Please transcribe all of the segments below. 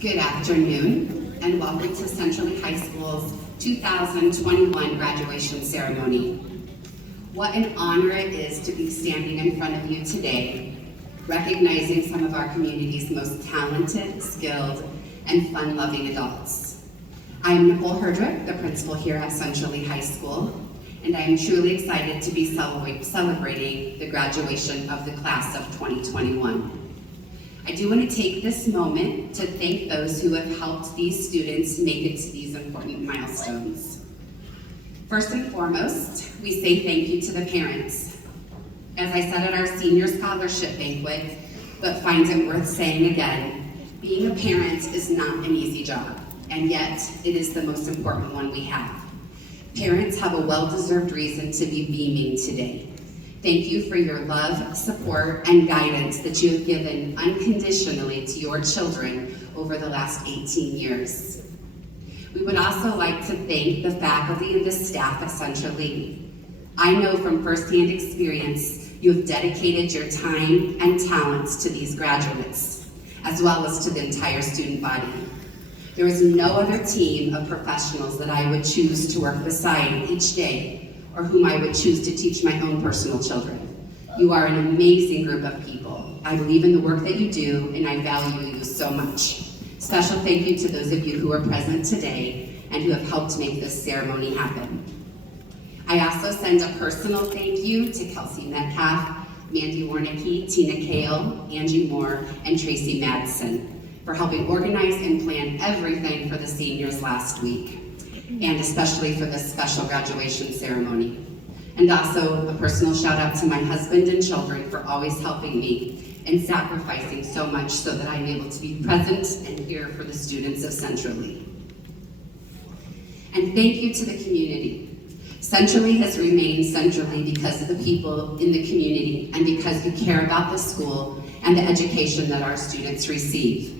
Good afternoon, and welcome to Centrally High School's 2021 graduation ceremony. What an honor it is to be standing in front of you today, recognizing some of our community's most talented, skilled, and fun-loving adults. I'm Nicole Herdrick, the principal here at Centrally High School, and I am truly excited to be celebrating the graduation of the class of 2021. I do want to take this moment to thank those who have helped these students make it to these important milestones. First and foremost, we say thank you to the parents. As I said at our senior scholarship banquet, but find it worth saying again, being a parent is not an easy job, and yet it is the most important one we have. Parents have a well-deserved reason to be beaming today. Thank you for your love, support, and guidance that you have given unconditionally to your children over the last 18 years. We would also like to thank the faculty and the staff at Centrally. I know from firsthand experience, you have dedicated your time and talents to these graduates, as well as to the entire student body. There is no other team of professionals that I would choose to work beside each day, or whom I would choose to teach my own personal children. You are an amazing group of people. I believe in the work that you do, and I value you so much. Special thank you to those of you who are present today and who have helped make this ceremony happen. I also send a personal thank you to Kelsey Metcalf, Mandy Warnicki, Tina Kale, Angie Moore, and Tracy Madsen for helping organize and plan everything for the seniors last week, and especially for this special graduation ceremony. And also a personal shout out to my husband and children for always helping me and sacrificing so much so that I'm able to be present and here for the students of Centrally. And thank you to the community. Centrally has remained Centrally because of the people in the community and because you care about the school and the education that our students receive.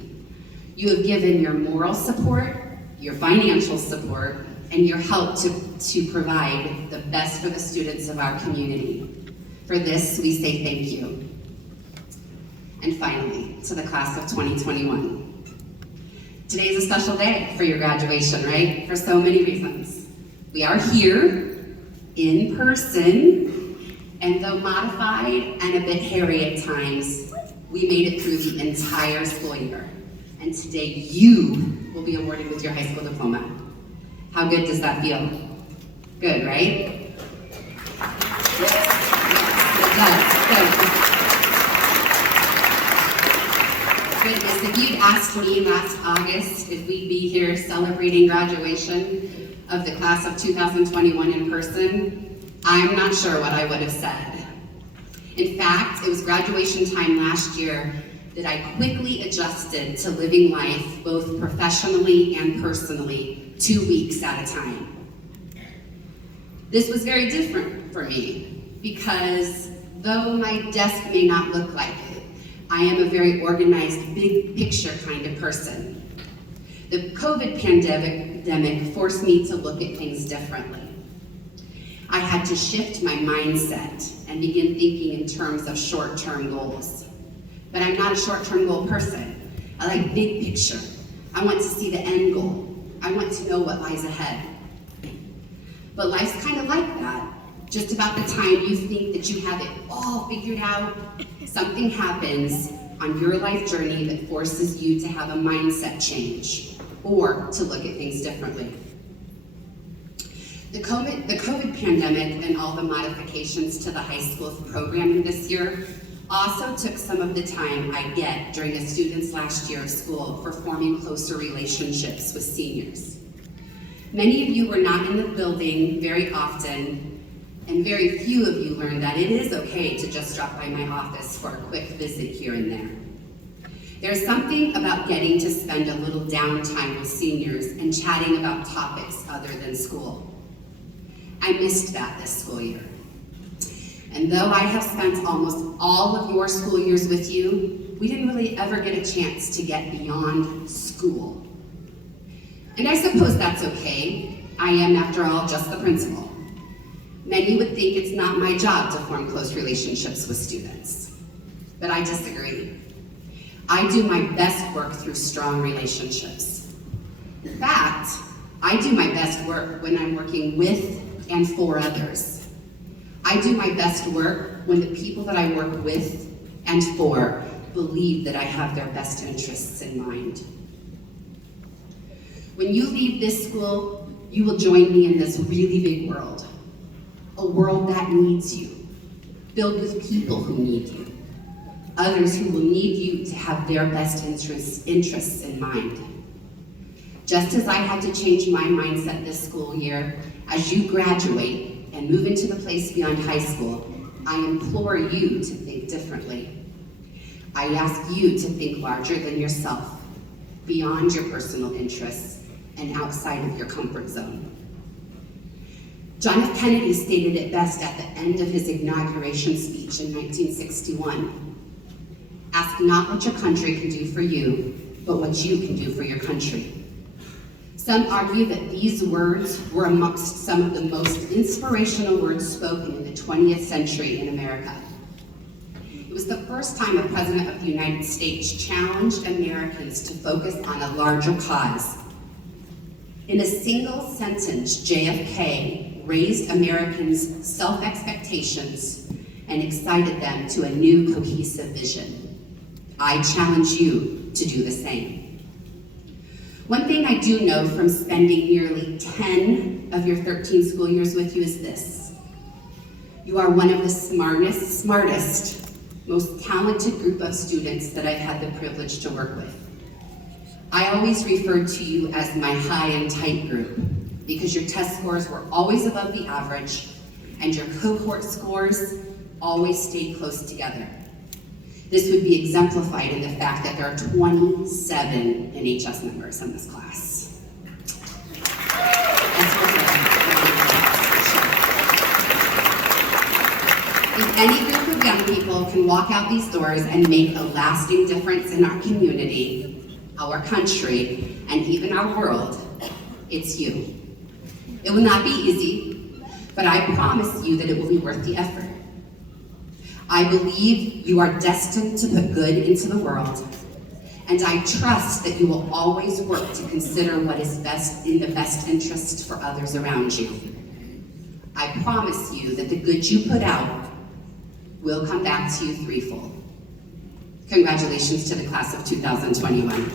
You have given your moral support, your financial support, and your help to provide the best for the students of our community. For this, we say thank you. And finally, to the class of 2021. Today is a special day for your graduation, right? For so many reasons. We are here in person, and though modified and a bit hairy at times, we made it through the entire school year. And today you will be awarded with your high school diploma. How good does that feel? Good, right? It does, good. Goodness, if you'd asked me last August if we'd be here celebrating graduation of the class of 2021 in person, I'm not sure what I would have said. In fact, it was graduation time last year that I quickly adjusted to living life both professionally and personally 2 weeks at a time. This was very different for me because though my desk may not look like it, I am a very organized, big picture kind of person. The COVID pandemic forced me to look at things differently. I had to shift my mindset and begin thinking in terms of short-term goals. But I'm not a short-term goal person. I like big picture. I want to see the end goal. I want to know what lies ahead. But life's kind of like that. Just about the time you think that you have it all figured out, something happens on your life journey that forces you to have a mindset change or to look at things differently. The COVID pandemic and all the modifications to the high school's programming this year also took some of the time I get during a student's last year of school for forming closer relationships with seniors. Many of you were not in the building very often, and very few of you learned that it is okay to just drop by my office for a quick visit here and there. There's something about getting to spend a little downtime with seniors and chatting about topics other than school. I missed that this school year. And though I have spent almost all of your school years with you, we didn't really ever get a chance to get beyond school. And I suppose that's okay. I am, after all, just the principal. Many would think it's not my job to form close relationships with students, but I disagree. I do my best work through strong relationships. In fact, I do my best work when I'm working with and for others. I do my best work when the people that I work with and for believe that I have their best interests in mind. When you leave this school, you will join me in this really big world. A world that needs you, filled with people who need you, others who will need you to have their best interests in mind. Just as I had to change my mindset this school year, as you graduate and move into the place beyond high school, I implore you to think differently. I ask you to think larger than yourself, beyond your personal interests, and outside of your comfort zone. John F. Kennedy stated it best at the end of his inauguration speech in 1961. Ask not what your country can do for you, but what you can do for your country. Some argue that these words were amongst some of the most inspirational words spoken in the 20th century in America. It was the first time a president of the United States challenged Americans to focus on a larger cause. In a single sentence, JFK raised Americans' self-expectations and excited them to a new cohesive vision. I challenge you to do the same. One thing I do know from spending nearly 10 of your 13 school years with you is this. You are one of the smartest, most talented group of students that I've had the privilege to work with. I always referred to you as my high and tight group because your test scores were always above the average and your cohort scores always stayed close together. This would be exemplified in the fact that there are 27 NHS members in this class. If any group of young people can walk out these doors and make a lasting difference in our community, our country, and even our world, it's you. It will not be easy, but I promise you that it will be worth the effort. I believe you are destined to put good into the world, and I trust that you will always work to consider what is best in the best interest for others around you. I promise you that the good you put out will come back to you threefold. Congratulations to the class of 2021.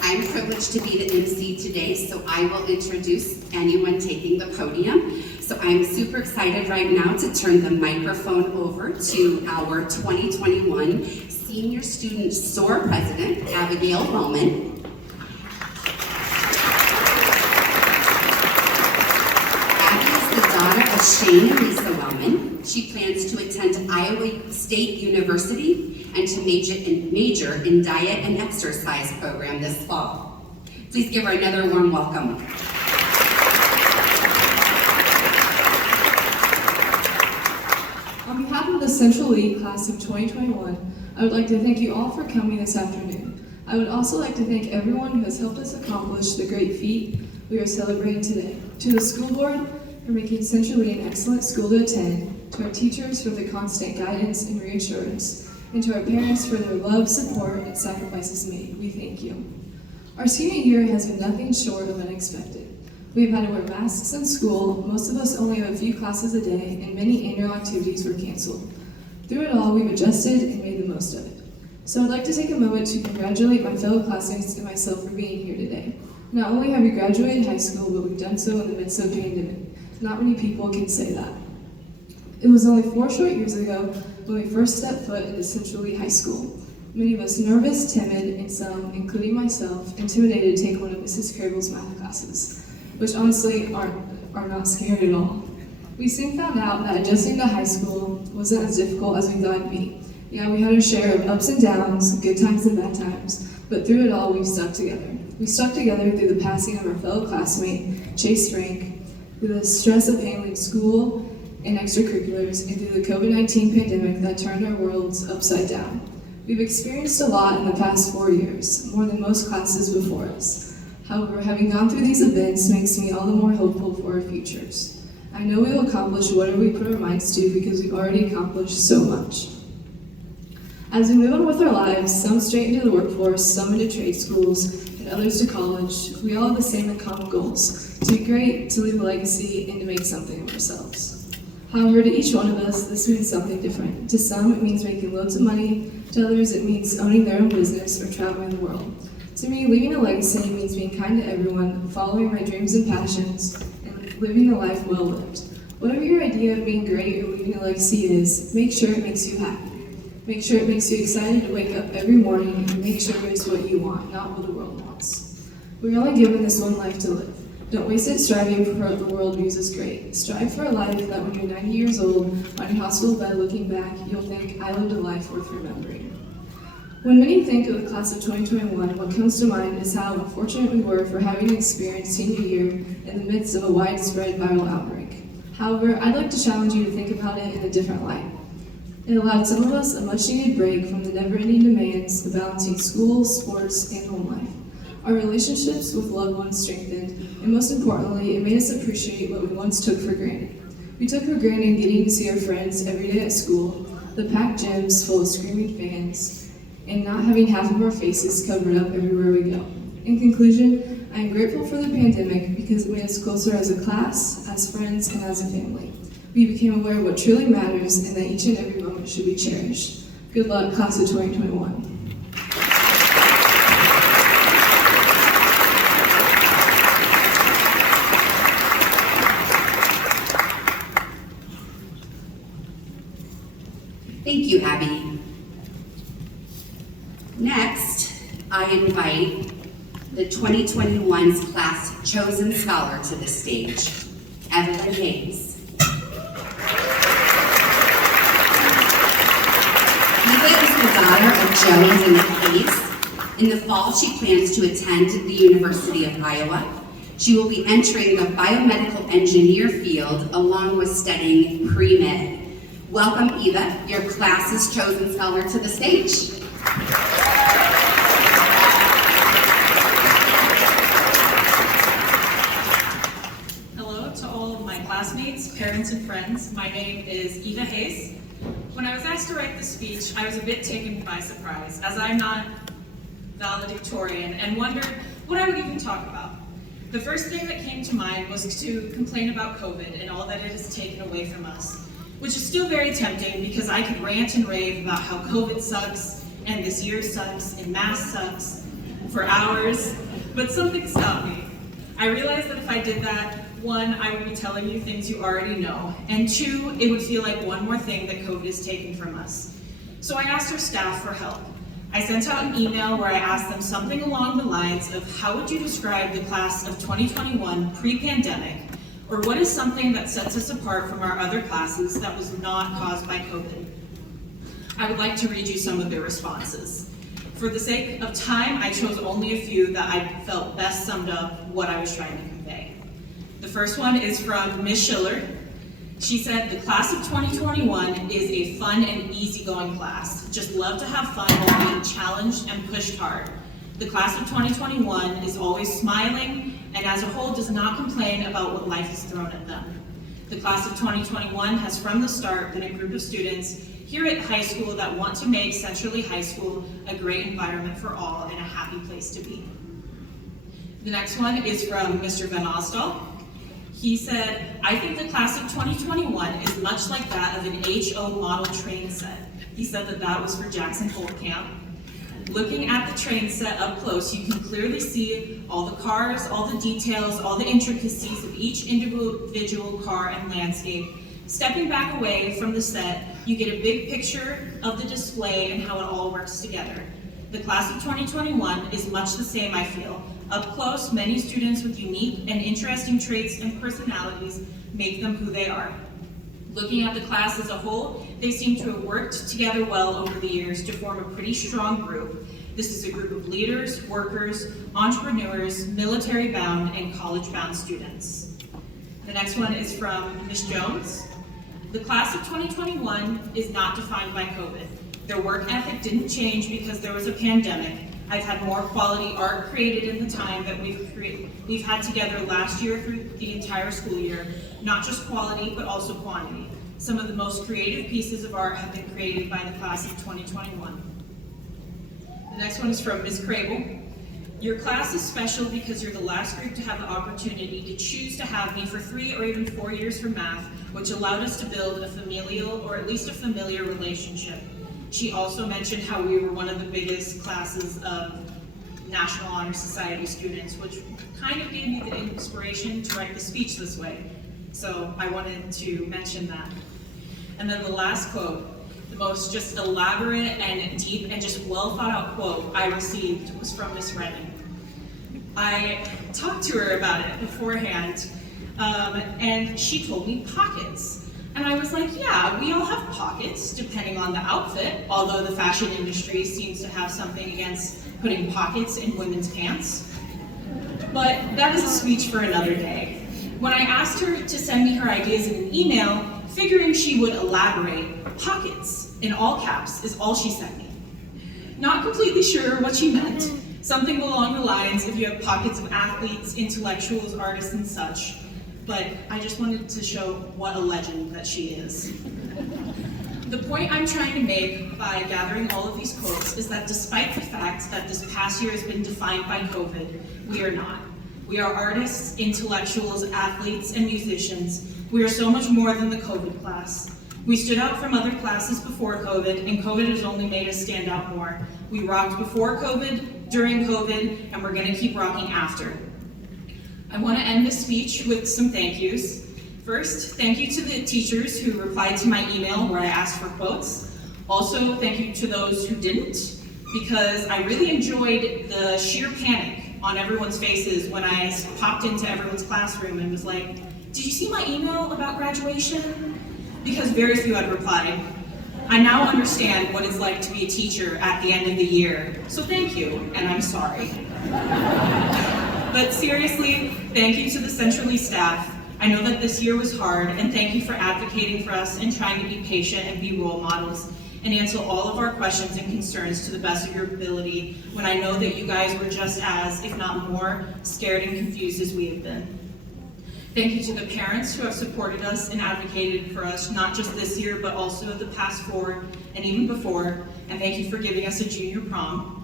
I'm privileged to be the MC today, so I will introduce anyone taking the podium. So I'm super excited right now to turn the microphone over to our 2021 Senior Student SOAR President, Abigail Bowman. Abby is the daughter of Shane and Lisa Wellman. She plans to attend Iowa State University and to major in diet and exercise program this fall. Please give her another warm welcome. On behalf of the Central League class of 2021, I would like to thank you all for coming this afternoon. I would also like to thank everyone who has helped us accomplish the great feat we are celebrating today. To the school board for making Central League an excellent school to attend, to our teachers for the constant guidance and reassurance, and to our parents for their love, support, and sacrifices made. We thank you. Our senior year has been nothing short of unexpected. We've had to wear masks in school, most of us only have a few classes a day, and many annual activities were canceled. Through it all, we've adjusted and made the most of it. So I'd like to take a moment to congratulate my fellow classmates and myself for being here today. Not only have we graduated high school, but we've done so in the midst of a pandemic. Not many people can say that. It was only 4 short years ago when we first stepped foot into Central Lee High School. Many of us nervous, timid, and some, including myself, intimidated to take one of Mrs. Crable's math classes, which honestly are not scary at all. We soon found out that adjusting to high school wasn't as difficult as we thought it'd be. Yeah, we had our share of ups and downs, good times and bad times, but through it all, we've stuck together. We stuck together through the passing of our fellow classmate, Chase Frank, through the stress of handling school and extracurriculars, and through the COVID-19 pandemic that turned our worlds upside down. We've experienced a lot in the past 4 years, more than most classes before us. However, having gone through these events makes me all the more hopeful for our futures. I know we will accomplish whatever we put our minds to because we've already accomplished so much. As we move on with our lives, some straight into the workforce, some into trade schools, and others to college, we all have the same and common goals: to be great, to leave a legacy, and to make something of ourselves. However, to each one of us, this means something different. To some, it means making loads of money. To others, it means owning their own business or traveling the world. To me, leaving a legacy means being kind to everyone, following my dreams and passions, and living the life well lived. Whatever your idea of being great or leaving a legacy is, make sure it makes you happy. Make sure it makes you excited to wake up every morning, and make sure it's what you want, not what the world wants. We're only given this one life to live. Don't waste it striving for what the world views as great. Strive for a life that when you're 90 years old, on your hospital bed looking back, you'll think, I lived a life worth remembering. When many think of the class of 2021, what comes to mind is how unfortunate we were for having to experience senior year in the midst of a widespread viral outbreak. However, I'd like to challenge you to think about it in a different light. It allowed some of us a much-needed break from the never-ending demands of balancing school, sports, and home life. Our relationships with loved ones strengthened, and most importantly, it made us appreciate what we once took for granted. We took for granted getting to see our friends every day at school, the packed gyms full of screaming fans, and not having half of our faces covered up everywhere we go. In conclusion, I am grateful for the pandemic because it made us closer as a class, as friends, and as a family. We became aware of what truly matters and that each and every moment should be cherished. Good luck, class of 2021. Thank you, Abby. Next, I invite the 2021's class chosen scholar to the stage, Evelyn Hayes. Eva is the daughter of Joe and Nick Hayes. In the fall, she plans to attend the University of Iowa. She will be entering the biomedical engineer field along with studying pre-med. Welcome, Eva, your class's chosen scholar, to the stage. Hello to all of my classmates, parents, and friends. My name is Eva Hayes. When I was asked to write this speech, I was a bit taken by surprise, as I'm not valedictorian, and wondered what I would even talk about. The first thing that came to mind was to complain about COVID and all that it has taken away from us, which is still very tempting because I could rant and rave about how COVID sucks, and this year sucks, and math sucks for hours, but something stopped me. I realized that if I did that, one, I would be telling you things you already know, and two, it would feel like one more thing that COVID has taken from us. So I asked our staff for help. I sent out an email where I asked them something along the lines of, how would you describe the class of 2021 pre-pandemic, or what is something that sets us apart from our other classes that was not caused by COVID? I would like to read you some of their responses. For the sake of time, I chose only a few that I felt best summed up what I was trying to convey. The first one is from Ms. Schiller. She said, the class of 2021 is a fun and easygoing class. Just love to have fun while being challenged and pushed hard. The class of 2021 is always smiling and as a whole does not complain about what life has thrown at them. The class of 2021 has from the start been a group of students here at high school that want to make Centrally High School a great environment for all and a happy place to be. The next one is from Mr. Van Ostall. He said, I think the class of 2021 is much like that of an HO model train set. He said that that was for Jackson Hole Camp. Looking at the train set up close, you can clearly see all the cars, all the details, all the intricacies of each individual car and landscape. Stepping back away from the set, you get a big picture of the display and how it all works together. The class of 2021 is much the same, I feel. Up close, many students with unique and interesting traits and personalities make them who they are. Looking at the class as a whole, they seem to have worked together well over the years to form a pretty strong group. This is a group of leaders, workers, entrepreneurs, military-bound, and college-bound students. The next one is from Ms. Jones. The class of 2021 is not defined by COVID. Their work ethic didn't change because there was a pandemic. I've had more quality art created in the time that we've had together last year through the entire school year, not just quality, but also quantity. Some of the most creative pieces of art have been created by the class of 2021. The next one is from Ms. Crable. Your class is special because you're the last group to have the opportunity to choose to have me for 3 or even 4 years for math, which allowed us to build a familial, or at least a familiar relationship. She also mentioned how we were one of the biggest classes of National Honor Society students, which kind of gave me the inspiration to write the speech this way. So I wanted to mention that. And then the last quote, the most just elaborate and deep and just well thought out quote I received was from Miss Redding. I talked to her about it beforehand, and she told me pockets. And I was like, yeah, we all have pockets, depending on the outfit, although the fashion industry seems to have something against putting pockets in women's pants. But that is a speech for another day. When I asked her to send me her ideas in an email, figuring she would elaborate, pockets, in all caps, is all she sent me. Not completely sure what she meant, something along the lines of you have pockets of athletes, intellectuals, artists, and such. But I just wanted to show what a legend that she is. The point I'm trying to make by gathering all of these quotes is that despite the fact that this past year has been defined by COVID, we are not. We are artists, intellectuals, athletes, and musicians. We are so much more than the COVID class. We stood out from other classes before COVID, and COVID has only made us stand out more. We rocked before COVID, during COVID, and we're gonna keep rocking after. I want to end this speech with some thank yous. First, thank you to the teachers who replied to my email where I asked for quotes. Also, thank you to those who didn't, because I really enjoyed the sheer panic on everyone's faces when I popped into everyone's classroom and was like, did you see my email about graduation? Because very few had replied. I now understand what it's like to be a teacher at the end of the year, so thank you, and I'm sorry. But seriously, thank you to the Central East staff. I know that this year was hard, and thank you for advocating for us and trying to be patient and be role models and answer all of our questions and concerns to the best of your ability when I know that you guys were just as, if not more, scared and confused as we have been. Thank you to the parents who have supported us and advocated for us, not just this year, but also the past 4 and even before, and thank you for giving us a junior prom.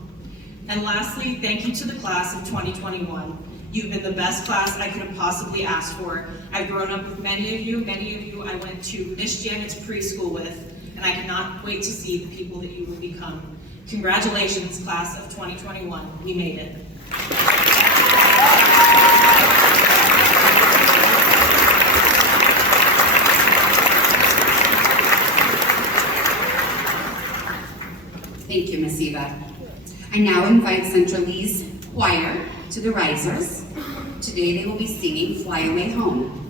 And lastly, thank you to the class of 2021. You've been the best class I could have possibly asked for. I've grown up with many of you I went to Miss Janet's preschool with, and I cannot wait to see the people that you will become. Congratulations, class of 2021, we made it. Thank you, Miss Eva. I now invite Central East Choir to the risers. Today they will be singing Fly Away Home.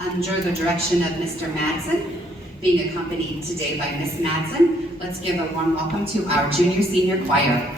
Under the direction of Mr. Madsen, being accompanied today by Miss Madsen, let's give a warm welcome to our junior senior choir.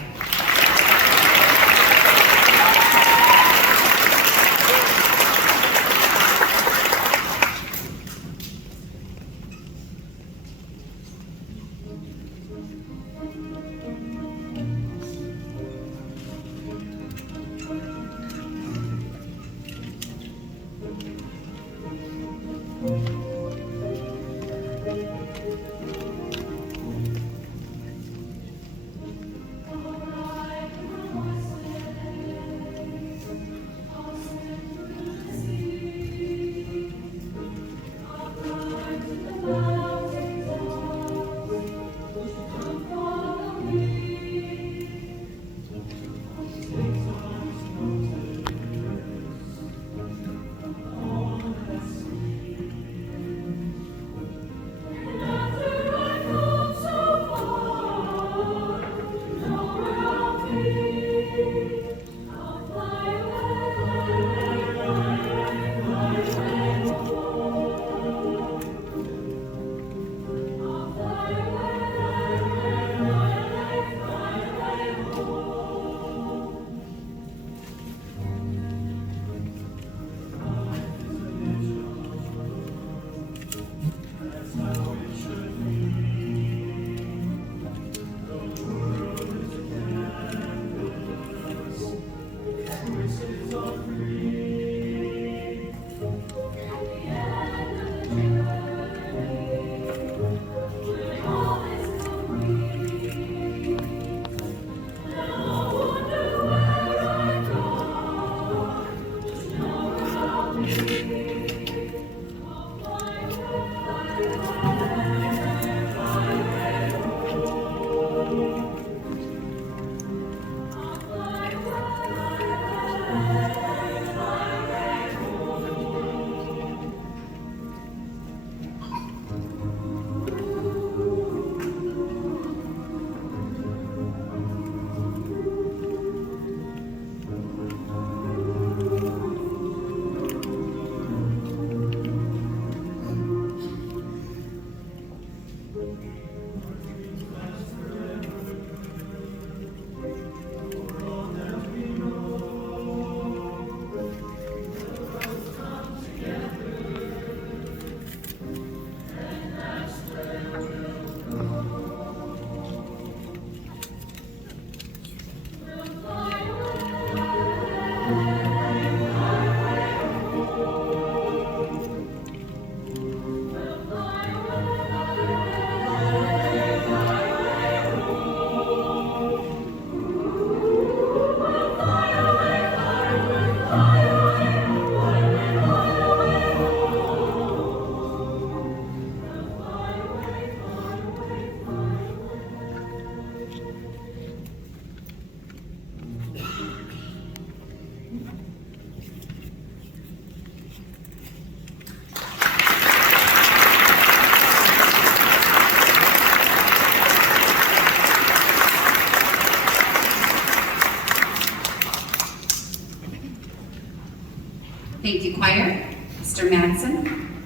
Hudson.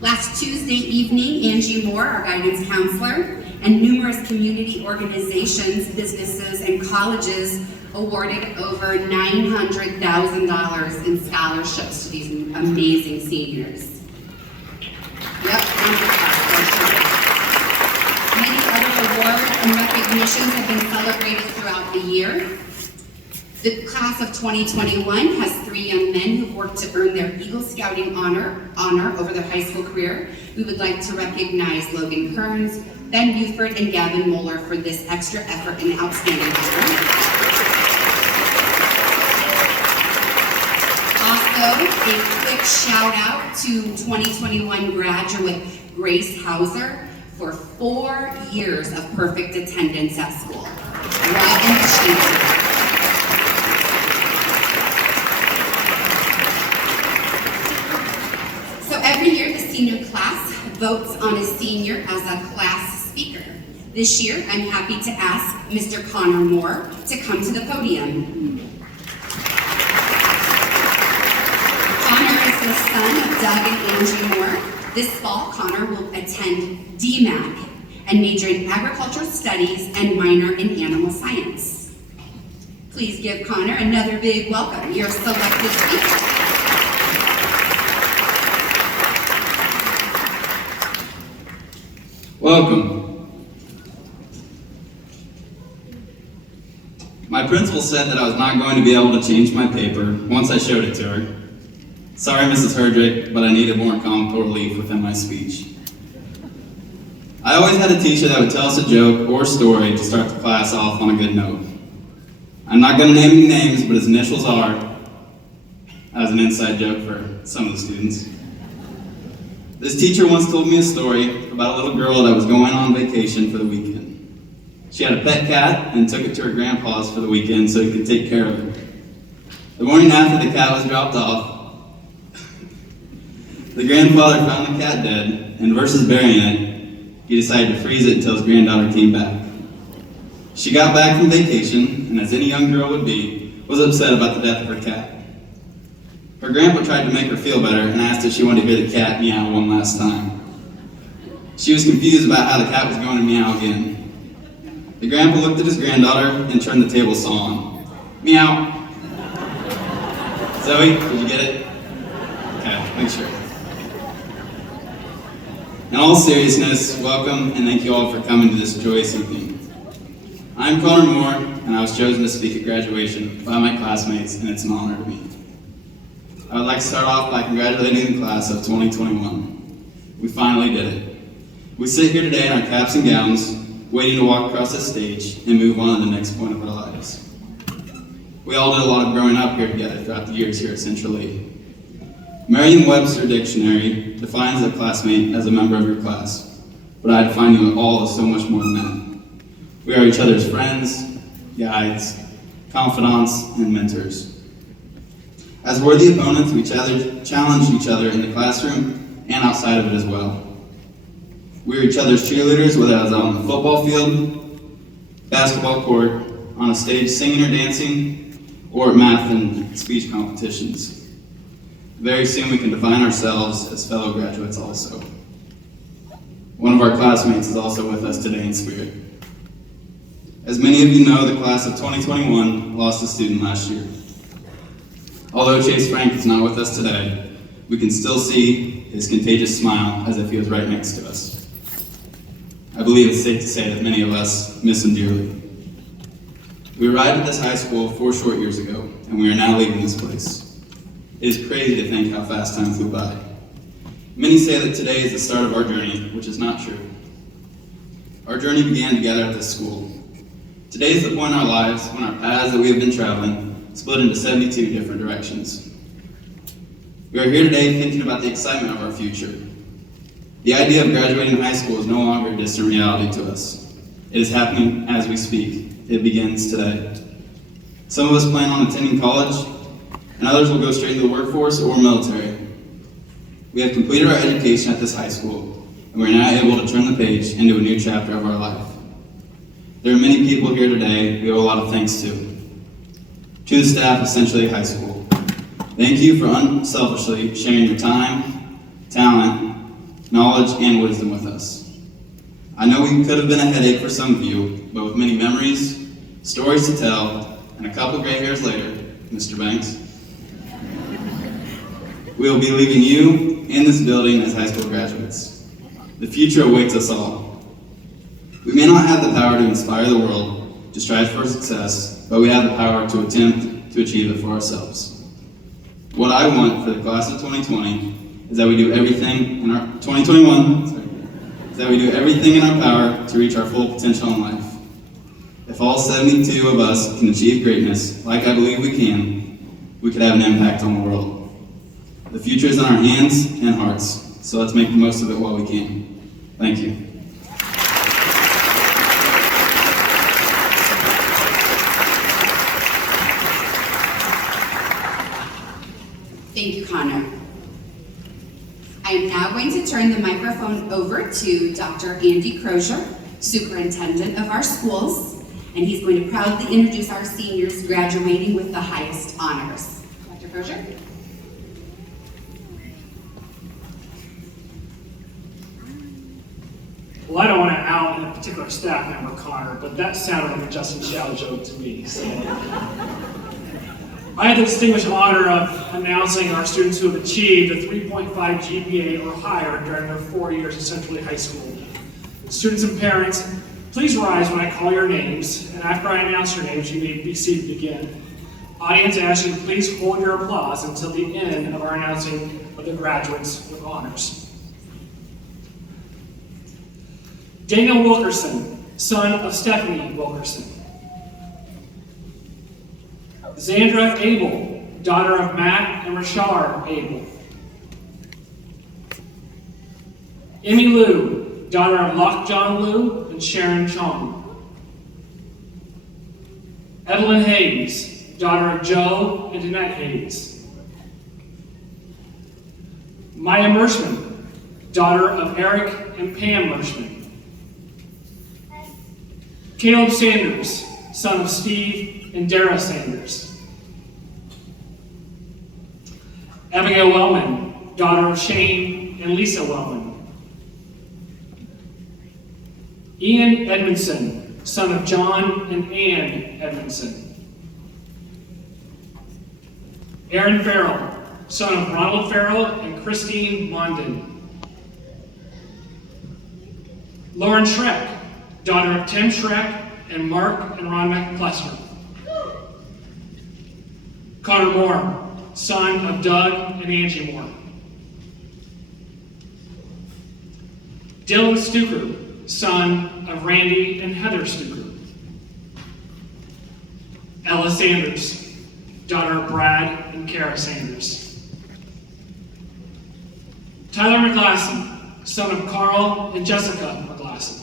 Last Tuesday evening, Angie Moore, our guidance counselor, and numerous community organizations, businesses, and colleges awarded over $900,000 in scholarships to these amazing seniors. Yep, many other awards and recognitions have been celebrated throughout the year. The class of 2021 has 3 young men who've worked to earn their Eagle Scouting honor over their high school career. We would like to recognize Logan Kearns, Ben Buford, and Gavin Moeller for this extra effort and outstanding effort. Also, a quick shout out to 2021 graduate Grace Hauser for 4 years of perfect attendance at school. What an achievement. Every year, the senior class votes on a senior as a class speaker. This year, I'm happy to ask Mr. Connor Moore to come to the podium. Connor is the son of Doug and Angie Moore. This fall, Connor will attend DMAC and major in agricultural studies and minor in animal science. Please give Connor another big welcome, your selected speaker. Welcome. My principal said that I was not going to be able to change my paper once I showed it to her. Sorry, Mrs. Herdrick, but I needed more comical relief within my speech. I always had a teacher that would tell us a joke or story to start the class off on a good note. I'm not going to name any names, but his initials are, as an inside joke for some of the students. This teacher once told me a story about a little girl that was going on vacation for the weekend. She had a pet cat and took it to her grandpa's for the weekend so he could take care of it. The morning after the cat was dropped off, the grandfather found the cat dead, and versus burying it, he decided to freeze it until his granddaughter came back. She got back from vacation, and as any young girl would be, was upset about the death of her cat. Her grandpa tried to make her feel better and asked if she wanted to hear the cat meow one last time. She was confused about how the cat was going to meow again. The grandpa looked at his granddaughter and turned the table saw on. Meow. Zoe, did you get it? Okay, make sure. In all seriousness, welcome and thank you all for coming to this joyous evening. I'm Connor Moore, and I was chosen to speak at graduation by my classmates, and it's an honor to me. I would like to start off by congratulating the class of 2021. We finally did it. We sit here today in our caps and gowns, waiting to walk across this stage and move on to the next point of our lives. We all did a lot of growing up here together throughout the years here at Central Lee. Merriam-Webster Dictionary defines a classmate as a member of your class, but I define you all as so much more than that. We are each other's friends, guides, confidants, and mentors. As worthy opponents, we challenge each other in the classroom and outside of it as well. We are each other's cheerleaders, whether it's on the football field, basketball court, on a stage singing or dancing, or at math and speech competitions. Very soon we can define ourselves as fellow graduates also. One of our classmates is also with us today in spirit. As many of you know, the class of 2021 lost a student last year. Although Chase Frank is not with us today, we can still see his contagious smile as if he was right next to us. I believe it's safe to say that many of us miss him dearly. We arrived at this high school 4 short years ago, and we are now leaving this place. It is crazy to think how fast time flew by. Many say that today is the start of our journey, which is not true. Our journey began together at this school. Today is the point in our lives when our paths that we have been traveling split into 72 different directions. We are here today thinking about the excitement of our future. The idea of graduating high school is no longer a distant reality to us. It is happening as we speak. It begins today. Some of us plan on attending college, and others will go straight into the workforce or military. We have completed our education at this high school, and we are now able to turn the page into a new chapter of our life. There are many people here today we owe a lot of thanks to. To the staff of Central Lee High School, thank you for unselfishly sharing your time, talent, knowledge, and wisdom with us. I know we could have been a headache for some of you, but with many memories, stories to tell, and a couple gray hairs later, Mr. Banks, we will be leaving you in this building as high school graduates. The future awaits us all. We may not have the power to inspire the world to strive for success, but we have the power to attempt to achieve it for ourselves. What I want for the class of 2020 is that we do everything in our 2021, is that we do everything in our power to reach our full potential in life. If all 72 of us can achieve greatness, like I believe we can, we could have an impact on the world. The future is in our hands and hearts, so let's make the most of it while we can. Thank you. Thank you, Connor. I am now going to turn the microphone over to Dr. Andy Crozier, superintendent of our schools, and he's going to proudly introduce our seniors graduating with the highest honors. Dr. Crozier? Well, I don't want to out a particular staff member, Connor, but that sounded like a Justin Chow joke to me. So I had the distinguished honor of announcing our students who have achieved a 3.5 GPA or higher during their 4 years at Central Lee High School. Students and parents, please rise when I call your names, and after I announce your names, you may be seated again. Audience, I ask you to please hold your applause until the end of our announcing of the graduates with honors. Daniel Wilkerson, son of Stephanie Wilkerson. Zandra Abel, daughter of Matt and Rashard Abel. Emmy Liu, daughter of Lock John Liu and Sharon Chong. Evelyn Hayes, daughter of Joe and Danette Hayes. Maya Mershman, daughter of Eric and Pam Mershman. Caleb Sanders, son of Steve and Dara Sanders. Abigail Wellman, daughter of Shane and Lisa Wellman. Ian Edmondson, son of John and Ann Edmondson. Aaron Farrell, son of Ronald Farrell and Christine Mondin. Lauren Schreck, daughter of Tim Schreck and Mark and Ron McCluster. Connor Moore, son of Doug and Angie Moore. Dylan Stuker, son of Randy and Heather Stuker. Ella Sanders, daughter of Brad and Kara Sanders. Tyler McGlasson, son of Carl and Jessica McGlasson.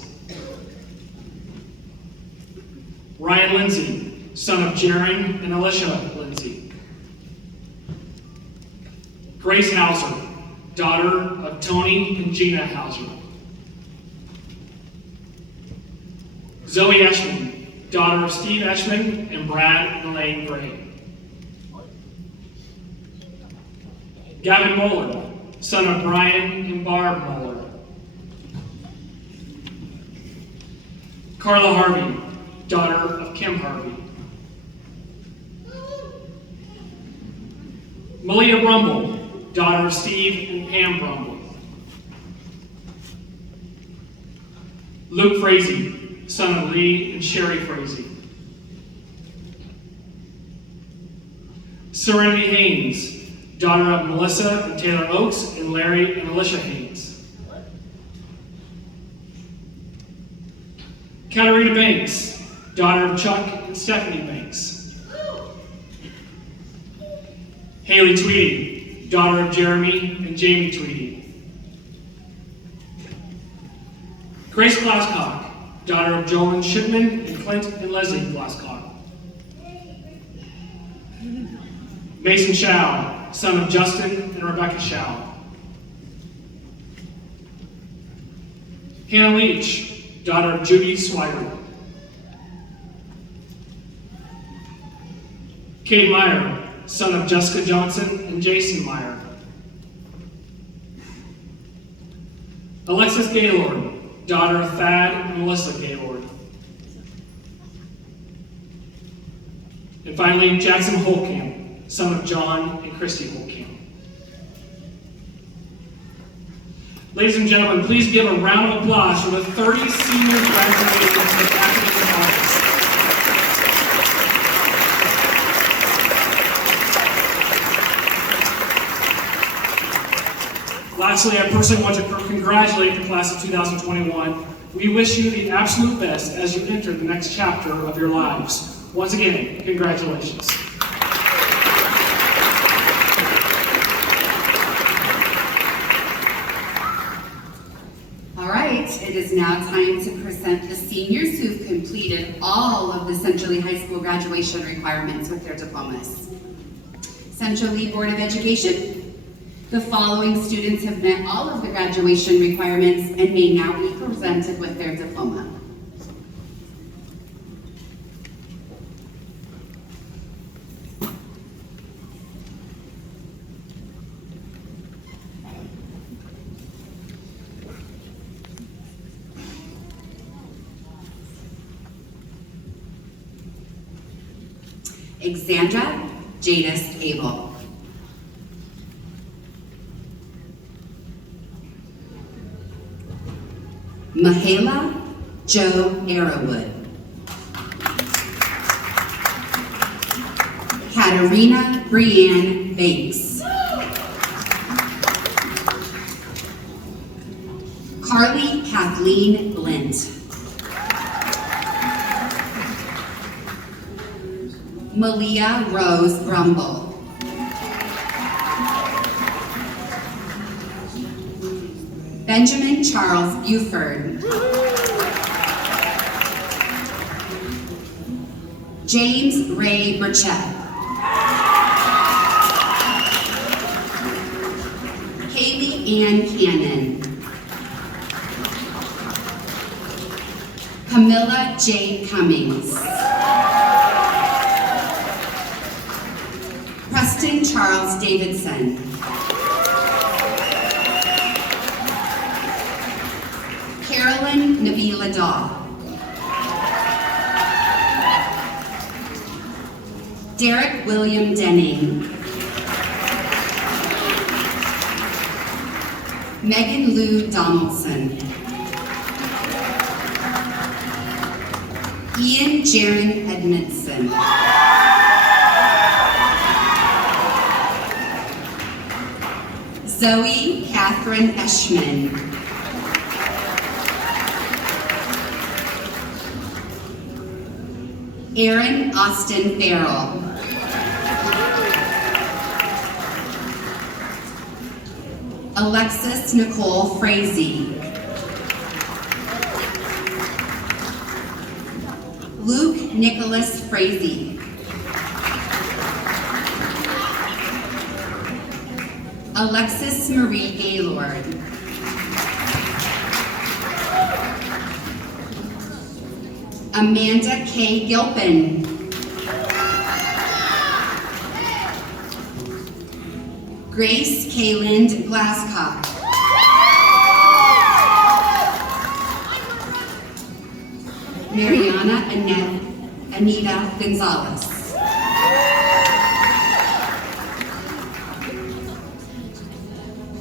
Ryan Lindsay, son of Jaron and Alicia Lindsay. Grace Hauser, daughter of Tony and Gina Hauser. Zoe Eshman, daughter of Steve Eshman and Brad and Elaine Gray. Gavin Moeller, son of Brian and Barb Moeller. Carla Harvey, daughter of Kim Harvey. Malia Brumble, daughter of Steve and Pam Brumble. Luke Frazee, son of Lee and Sherry Frazee. Serenity Haynes, daughter of Melissa and Taylor Oakes and Larry and Alicia Haynes. Katarina Banks, daughter of Chuck and Stephanie Banks. Haley Tweedy, daughter of Jeremy and Jamie Tweedy. Grace Glasscock, daughter of Jolyn Shipman and Clint and Leslie Glasscock. Mason Shao, son of Justin and Rebecca Shao. Hannah Leach, daughter of Judy Swigert. Kate Meyer, son of Jessica Johnson and Jason Meyer. Alexis Gaylord, daughter of Thad and Melissa Gaylord. And finally, Jackson Holtkamp, son of John and Christy Holtkamp. Ladies and gentlemen, please give a round of applause for the 30 seniors graduating from the academic office. Lastly, I personally want to congratulate the class of 2021. We wish you the absolute best as you enter the next chapter of your lives. Once again, congratulations. All right, it is now time to present the seniors who've completed all of the Central Lee High School graduation requirements with their diplomas. Central Lee Board of Education. The following students have met all of the graduation requirements and may now be presented with their diploma. Alexandra Jadis Abel. Mahala Jo Arrowwood. Katarina Brianne Banks. Carly Kathleen Lint. Malia Rose Brumble. Benjamin Charles Buford. James Ray Burchett. Haley Ann Cannon. Camilla J. Cummings. Preston Charles Davidson. Carolyn Nabila Daw. Derek William Denning. Megan Lou Donaldson. Ian Jaron Edmondson. Zoe Catherine Eschman. Aaron Austin Farrell. Alexis Nicole Frazee. Luke Nicholas Frazee. Alexis Marie Gaylord. Amanda K. Gilpin. Grace Kayland Glasscock. Mariana Anita Gonzalez.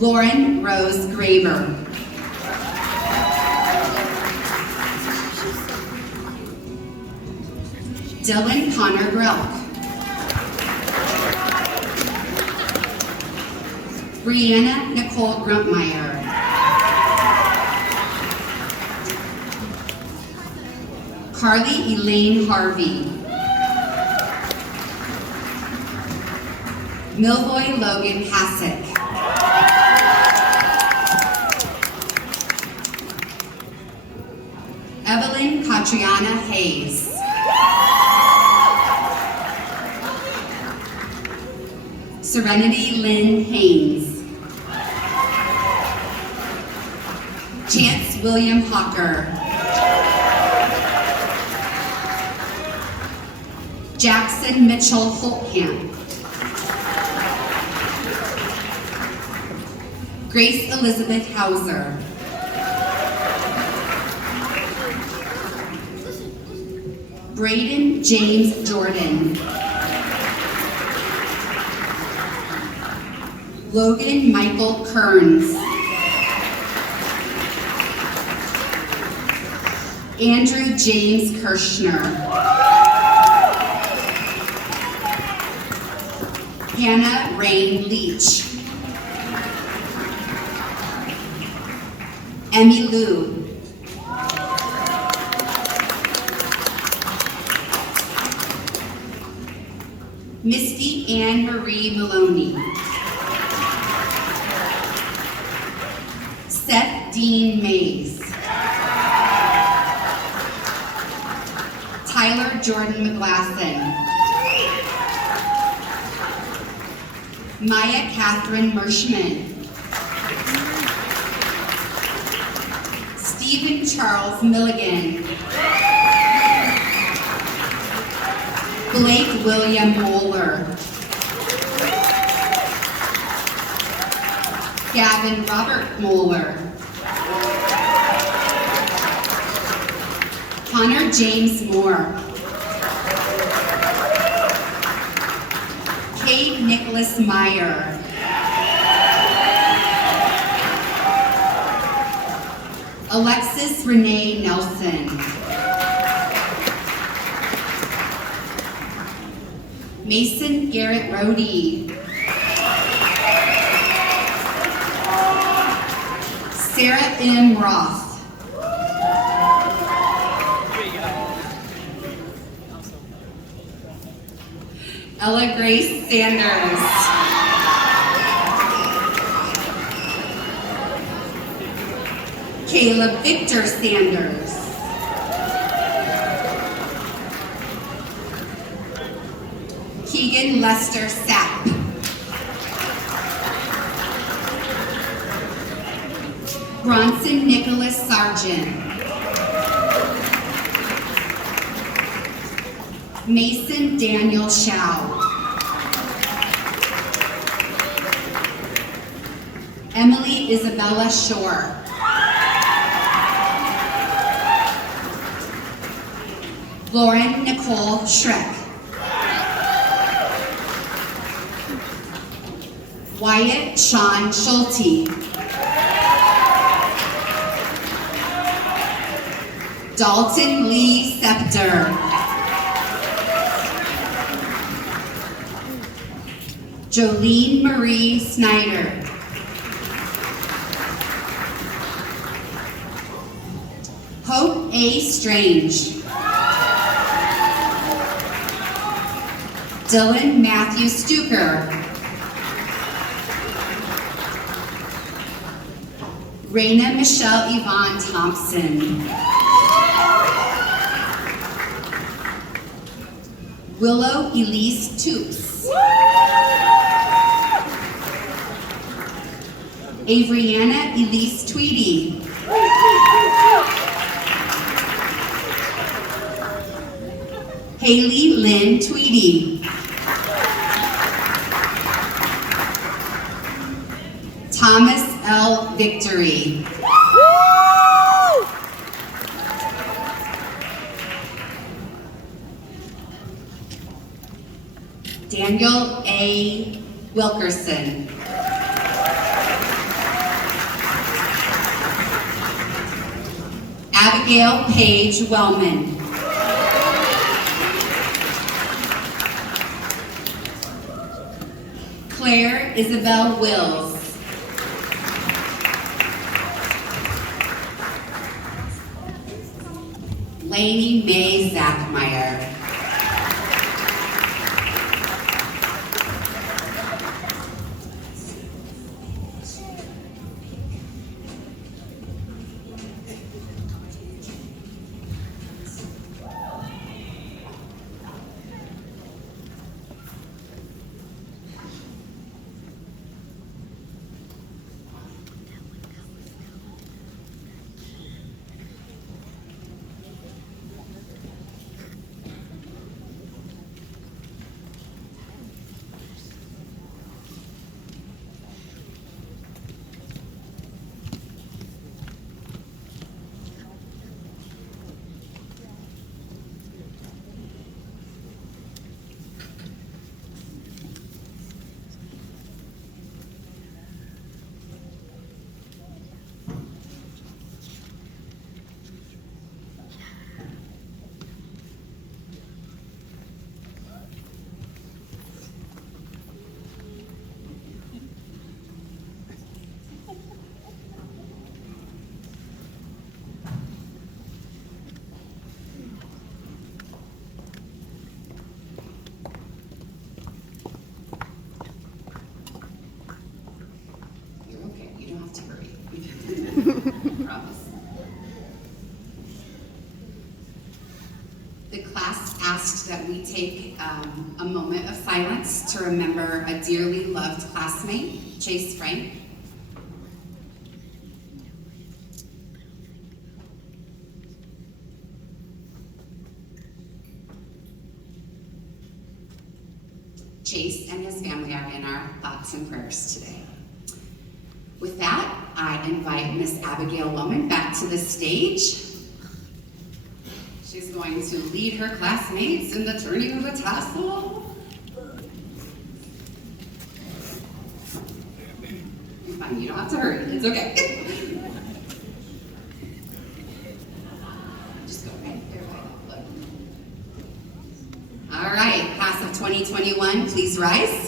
Lauren Rose Graver. Dylan Connor Grilk. Brianna Nicole Gruntmeyer. Carly Elaine Harvey. Milvoy Logan Hassick. Evelyn Catriana Hayes. Serenity Lynn Haynes. Chance William Hawker. Jackson Mitchell Holtkamp. Grace Elizabeth Hauser. Braden James Jordan. Logan Michael Kearns. Andrew James Kirshner. Hannah Rain Leach. Emmy Lou. Misty Ann Marie Maloney. Seth Dean Mays. Tyler Jordan McGlasson. Maya Catherine Mershman. Stephen Charles Milligan. Blake William Moeller. Gavin Robert Moeller. Connor James Moore. Cade Nicholas Meyer. Alexis Renee Nelson. Mason Garrett Rohde. Sarah M. Roth. Ella Grace Sanders. Caleb Victor Sanders. Keegan Lester Sapp. Bronson Nicholas Sargent. Mason Daniel Shao. Emily Isabella Shore. Lauren Nicole Schreck. Wyatt Sean Schulte. Dalton Lee Scepter. Jolene Marie Snyder. Hope A. Strange. Dylan Matthew Stuker. Raina Michelle Yvonne Thompson. Willow Elise Toops. Avriana Elise Tweedy. Haley Lynn Tweedy. Thomas L. Victory. Daniel A. Wilkerson. Abigail Paige Wellman. Claire Isabel Wills. Lainey Mae Zachmeyer. I promise. The class asked that we take a moment of silence to remember a dearly loved classmate, Chase Frank. Chase and his family are in our thoughts and prayers today. With that, I invite Miss Abigail Lohman back to the stage. She's going to lead her classmates in the turning of the tassel. You're fine, you don't have to hurry, it's okay. Just go right there. Look. All right, class of 2021, please rise.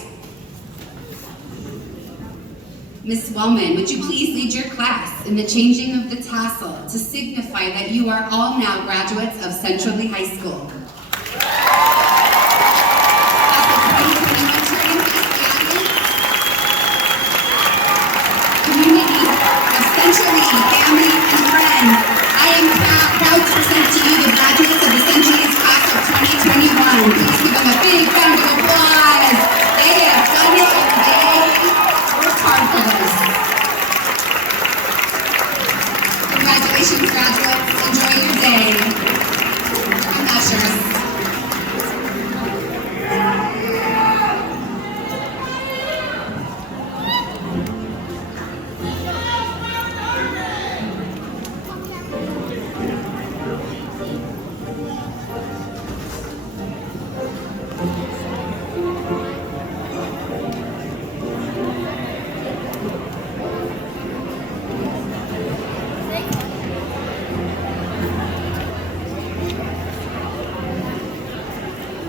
Ms. Wellman, would you please lead your class in the changing of the tassel to signify that you are all now graduates of Central Lee High School. Class of 2021 turning, please stand. Community of Central Lee, family and friends, I am proud to present to you the graduates of the Central Lee's class of 2021. Please give them a big round of applause. They have done it and they worked hard for this. Congratulations, graduates. Enjoy your day. And ushers.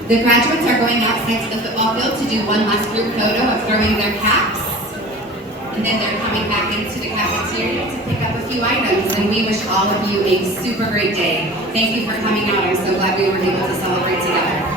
The graduates are going outside to the football field to do one last group photo of throwing their caps. And then they're coming back into the cafeteria to pick up a few items. And we wish all of you a super great day. Thank you for coming out. I'm so glad we were able to celebrate together.